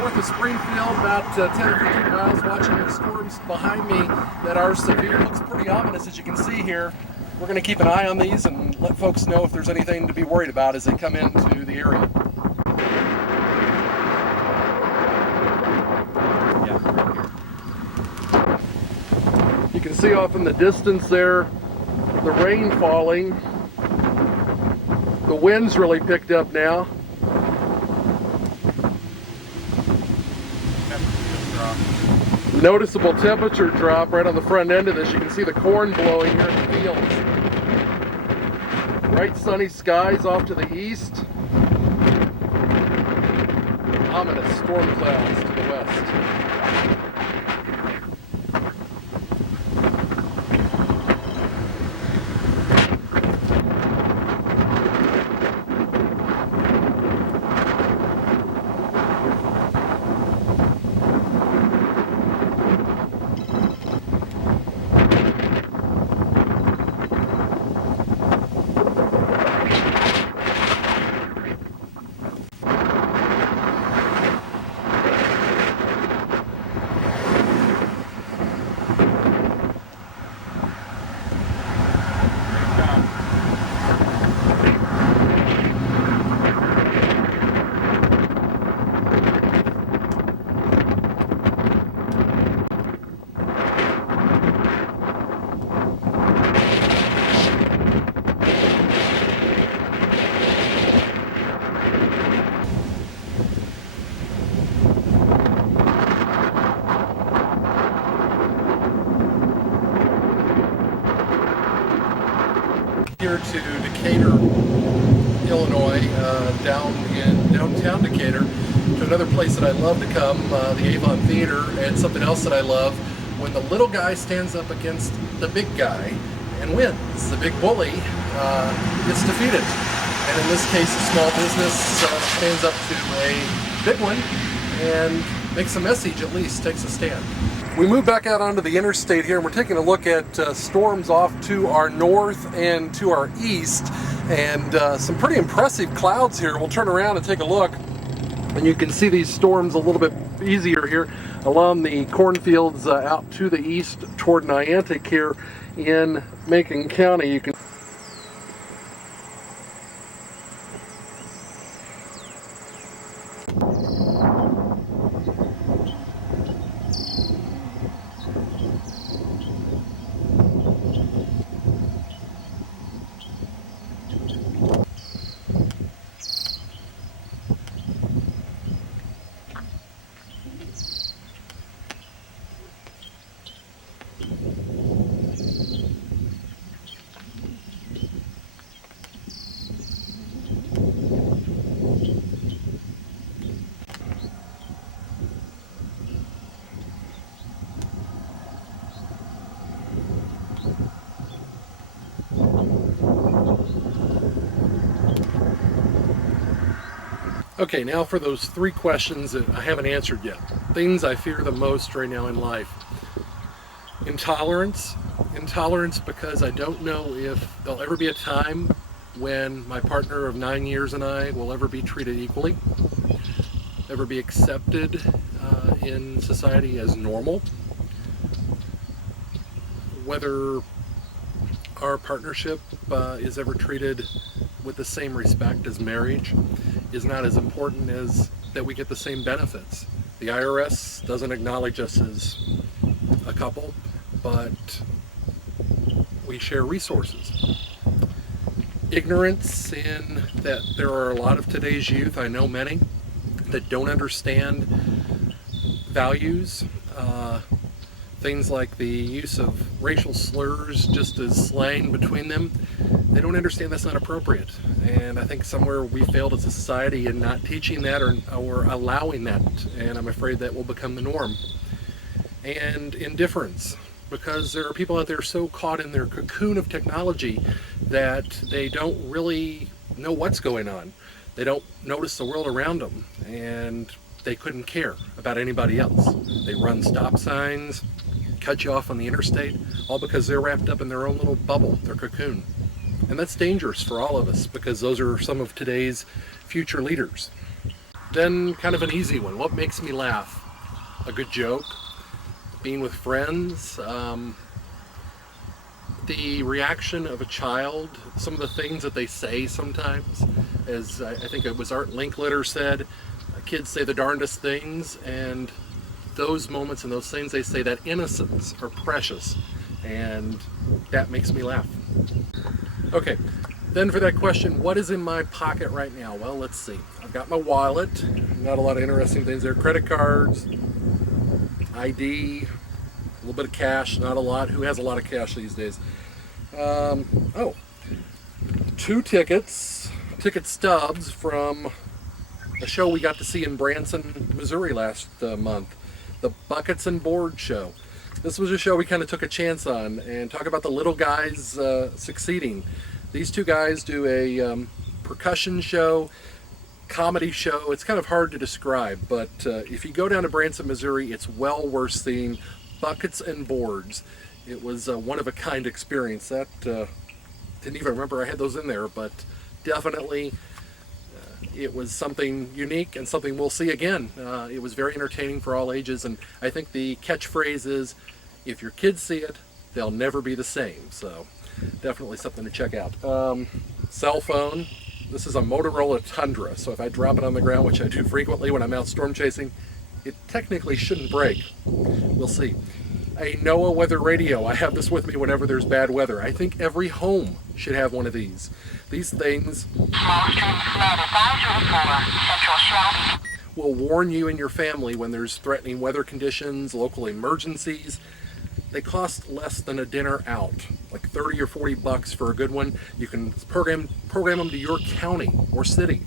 north of Springfield, about 10 or 15 miles, watching the storms behind me that are severe. Looks pretty ominous, as you can see here. We're going to keep an eye on these and let folks know if there's anything to be worried about as they come into the area. You can see off in the distance there the rain falling. The wind's really picked up now. Noticeable temperature drop right on the front end of this. You can see the corn blowing here in the fields. Bright sunny skies off to the east. Ominous storm clouds to the west. Here to Decatur, Illinois, down in downtown Decatur, to another place that I love to come, the Avon Theater, and something else that I love, when the little guy stands up against the big guy and wins. The big bully gets defeated. And in this case, a small business stands up to a big one and makes a message, at least, takes a stand. We move back out onto the interstate here, and we're taking a look at storms off to our north and to our east, and some pretty impressive clouds here. We'll turn around and take a look, and you can see these storms a little bit easier here along the cornfields out to the east toward Niantic here in Macon County. You can Okay, now for those three questions that I haven't answered yet. Things I fear the most right now in life. Intolerance. Intolerance because I don't know if there'll ever be a time when my partner of 9 years and I will ever be treated equally, ever be accepted in society as normal, whether our partnership is ever treated with the same respect as marriage is not as important as that we get the same benefits. The IRS doesn't acknowledge us as a couple, but we share resources. Ignorance in that there are a lot of today's youth, I know many, that don't understand values, things like the use of racial slurs just as slang between them. They don't understand that's not appropriate, and I think somewhere we failed as a society in not teaching that or allowing that, and I'm afraid that will become the norm. And indifference, because there are people out there so caught in their cocoon of technology that they don't really know what's going on. They don't notice the world around them, and they couldn't care about anybody else. They run stop signs, cut you off on the interstate, all because they're wrapped up in their own little bubble, their cocoon. And that's dangerous for all of us, because those are some of today's future leaders. Then kind of an easy one. What makes me laugh? A good joke, being with friends, the reaction of a child, some of the things that they say sometimes. As I think it was Art Linkletter said, kids say the darndest things, and those moments and those things they say, that innocence, are precious, and that makes me laugh. Okay, then for that question, what is in my pocket right now? Well, let's see. I've got my wallet, not a lot of interesting things there. Credit cards, ID, a little bit of cash, not a lot. Who has a lot of cash these days? Oh, 2 ticket stubs from a show we got to see in Branson, Missouri last month, the Buckets and Boards show. This was a show we kind of took a chance on, and talk about the little guys succeeding. These 2 guys do a percussion show, comedy show. It's kind of hard to describe, but if you go down to Branson, Missouri, it's well worth seeing. Buckets and Boards. It was a one-of-a-kind experience. That didn't even remember I had those in there, but definitely it was something unique and something we'll see again. It was very entertaining for all ages, and I think the catchphrase is, if your kids see it, they'll never be the same. So definitely something to check out. Cell phone. This is a Motorola Tundra, so if I drop it on the ground, which I do frequently when I'm out storm chasing, it technically shouldn't break. We'll see. A NOAA weather radio. I have this with me whenever there's bad weather. I think every home should have one of these. These things will warn you and your family when there's threatening weather conditions, local emergencies. They cost less than a dinner out, like 30 or 40 bucks for a good one. You can program them to your county or city,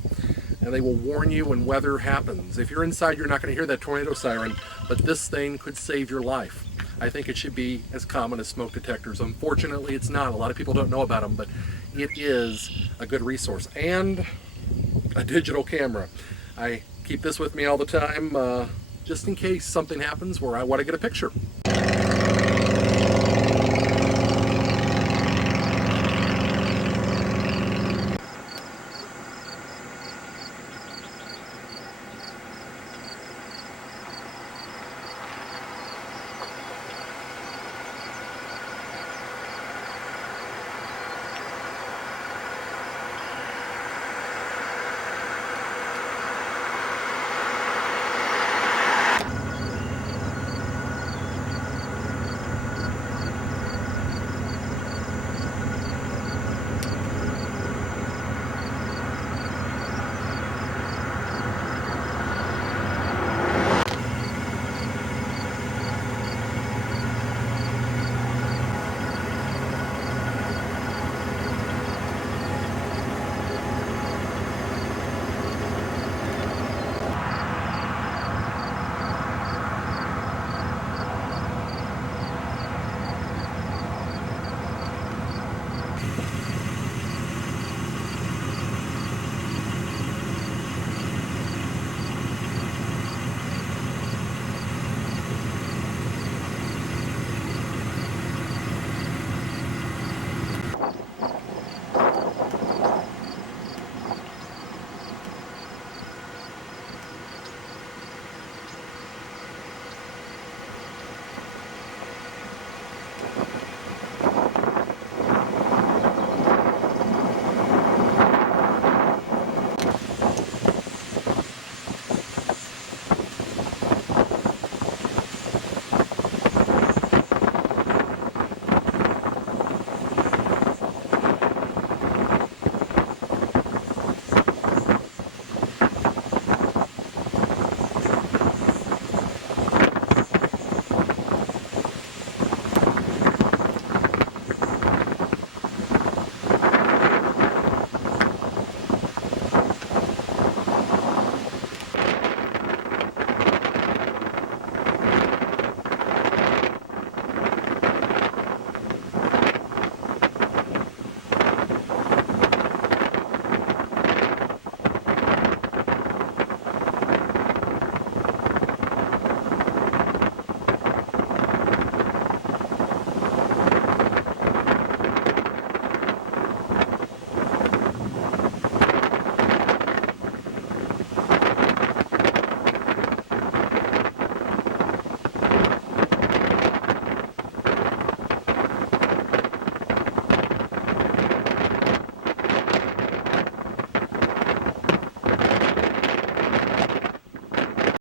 and they will warn you when weather happens. If you're inside, you're not going to hear that tornado siren, but this thing could save your life. I think it should be as common as smoke detectors. Unfortunately, it's not. A lot of people don't know about them, but it is a good resource. And a digital camera. I keep this with me all the time, just in case something happens where I want to get a picture.